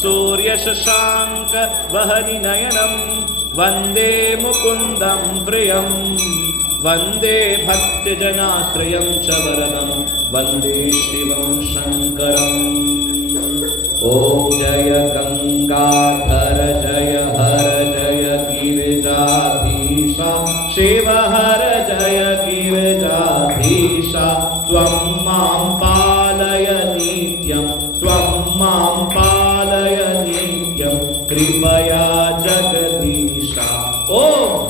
सूर्यशशाङ्क वहनिनयनं वन्दे मुकुन्दं प्रियं वन्दे भक्तजनाश्रयं च वरदं वन्दे शिवं शङ्करम् ॐ जय गङ्गाधर जय हर जय गिरिजाधीशा शिव हर जय गिरिजाधीशा त्वं मां पालय नित्यं त्वं मां पालय नित्यं कृपया जगदीशा ॐ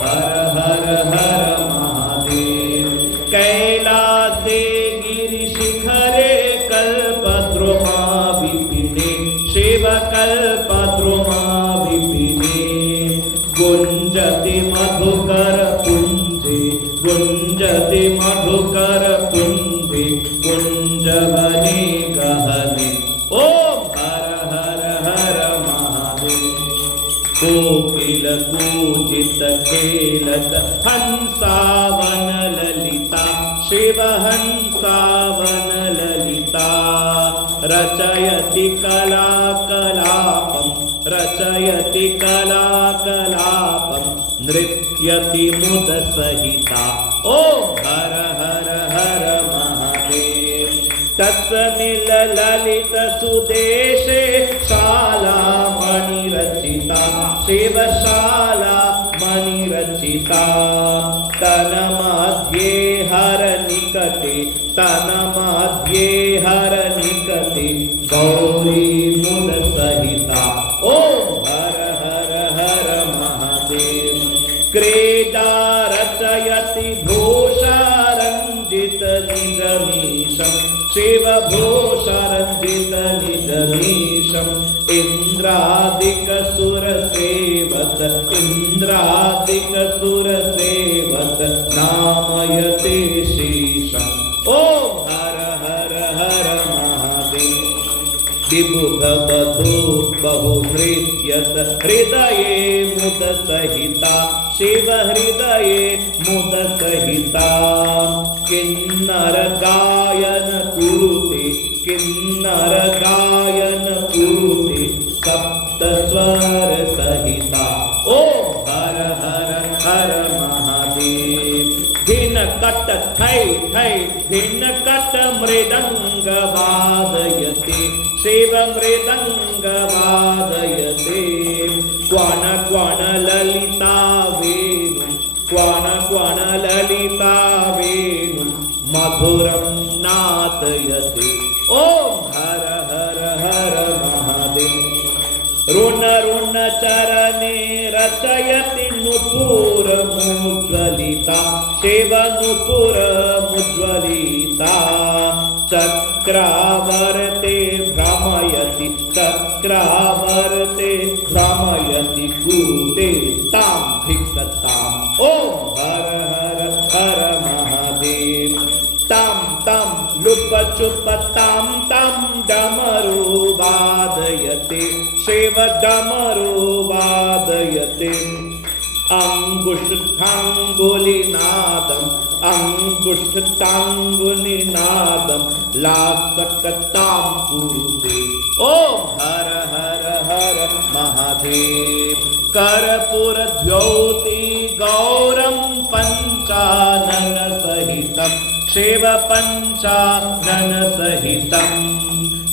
हर हर हर महादेव कैलासे गिरिशिखरे कल्पद्रुमा विपिने शिव कल्पद्रुमा विपिने गुञ्जति मधुकर पुञ्जे गुञ्जति मधुकर पुञ्जे कुञ्जवने गहने ॐ हर हर हर महादेव कोकिल कूजित खेलत हंसावन ललिता शिव हंसावन ललिता रचयति कलाकलापं रचयति कलाकलापं नृत्यति मुदसहिता ॐ हर हर हर महादेव तत्समिल ललित सुदेशे शाला मणिरचिता शिवशाला मणिरचिता तन मध्ये हर निकटे तन मध्ये हर निकटे गौरी मुद सहिता ॐ हर हर हर महादेव क्रीडा रचयति भूषारञ्जित निजमीशं शिव भूषारञ्जित निजमीशम् इन्द्रादिक सुरसेवत इन्द्रादिक सुरसेवत नामयते शीशम् ॐ हर हर हर महादेव विबुधवधू बहुनृत्यत हृदये मुद सहिता शिव हृदये मुद सहिता किन्नर गायन कुरुते किन्नर गायन कुरुते सप्त स्वर सहिता ॐ हर हर हर महादेव धिन कट थै थै धिन कट मृदंग वादयते शिव मृदंग वादयते क्वण क्वण ललिता वेणु क्वण क्वण ललिता वेणु मधुरं नादयते ॐ हर हर हर महादेव रुण रुण चरणे रचयति नुपुर मुज्ज्वलिता शिव नुपुर मुज्ज्वलिता चक्रावर्ते भ्रमयति चक्रावर्ते भ्रमयति कुरुते तां भिक्खताम् ॐ हर हर हर महादेव तां तां लुपचुप तां तां डमरू वादयते शिव डमरू वादयते अंगुष्ठांगुलिनादं लासकतां कुरुते ॐ हर हर हर महादेव कर्पूरद्योति गौरं पञ्चानन सहितं शिव पञ्चानन सहितं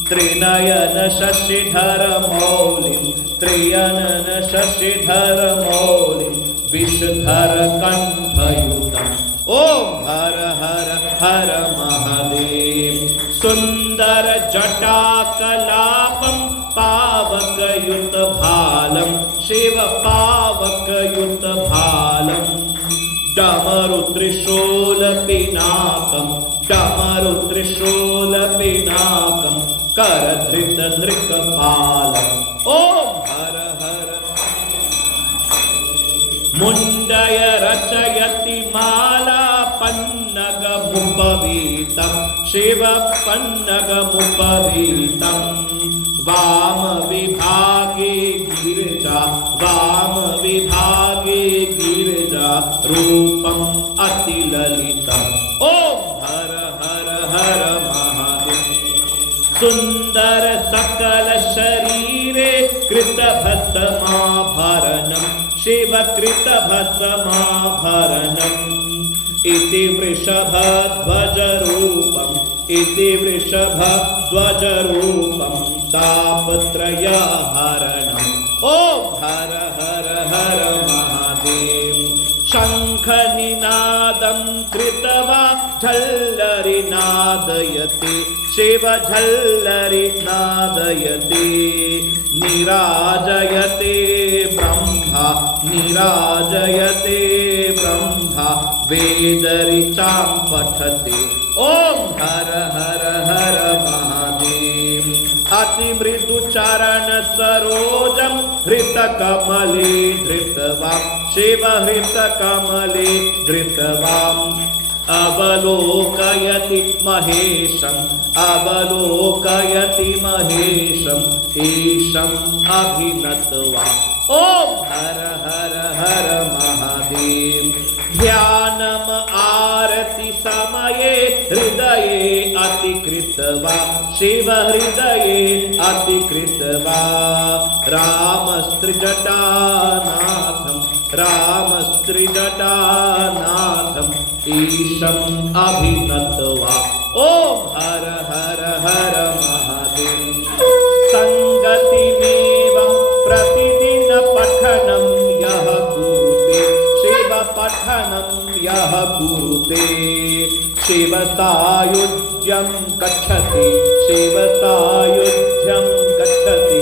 त्रिनयन शशिधर मौलिं त्रिनयन शशिधर मौलिं विषधर कंठयुतम् ॐ हर हर हर महादेव सुंदर जटाकलापं पावकयुत भालं शिव पावकयुत भालं डमरु त्रिशूल पिनाकं डमरु त्रिशूल पिनाकं करधृत नृकपालम् ॐ हर हर मुण्डय रचयति माला पन्नगमुपवीतं शिव पन्नगमुपवीतं वाम विभागे गिरिजा वाम विभागे गिरिजा रूपम् अतिललितम् ॐ हर हर हर महादेव सुंदर सकल शरीरे कृतभस्माभरणम् शिवकृतभस्माभरणम् इति वृषभध्वजरूपम् इति वृषभध्वजरूपम् तापत्रयहरणम् ॐ हर हर हर महादेव शङ्खनिनादं कृत्वा झल्लरि नादयति शिव झल्लरि नादयति निराजयते ब्रह्मा निराजयते ब्रह्मा वेदऋचां पठति ॐ हर हर हर महादेव अतिमृदुचरण सरोजं हृतकमले धृत्वा शिव हृतकमले धृत्वाम् अवलोकयति महेशम् अवलोकयति महेशम् ईशम् अभिनत्वा ॐ हर हर हर महादेव ध्यानम् आरति समये हृदये अतिकृत्वा शिव हृदये अतिकृत्वा रामस्त्रिजटानाथम् रामस्त्रिजटानाथम् ईशम् अभिनत्वा ॐ हर हर हर महादेव संगतिमेवं प्रतिदिन पठनं यः कुरुते शिव पठनं यः कुरुते शिव सायुज्यं गच्छति शिव सायुज्यं गच्छति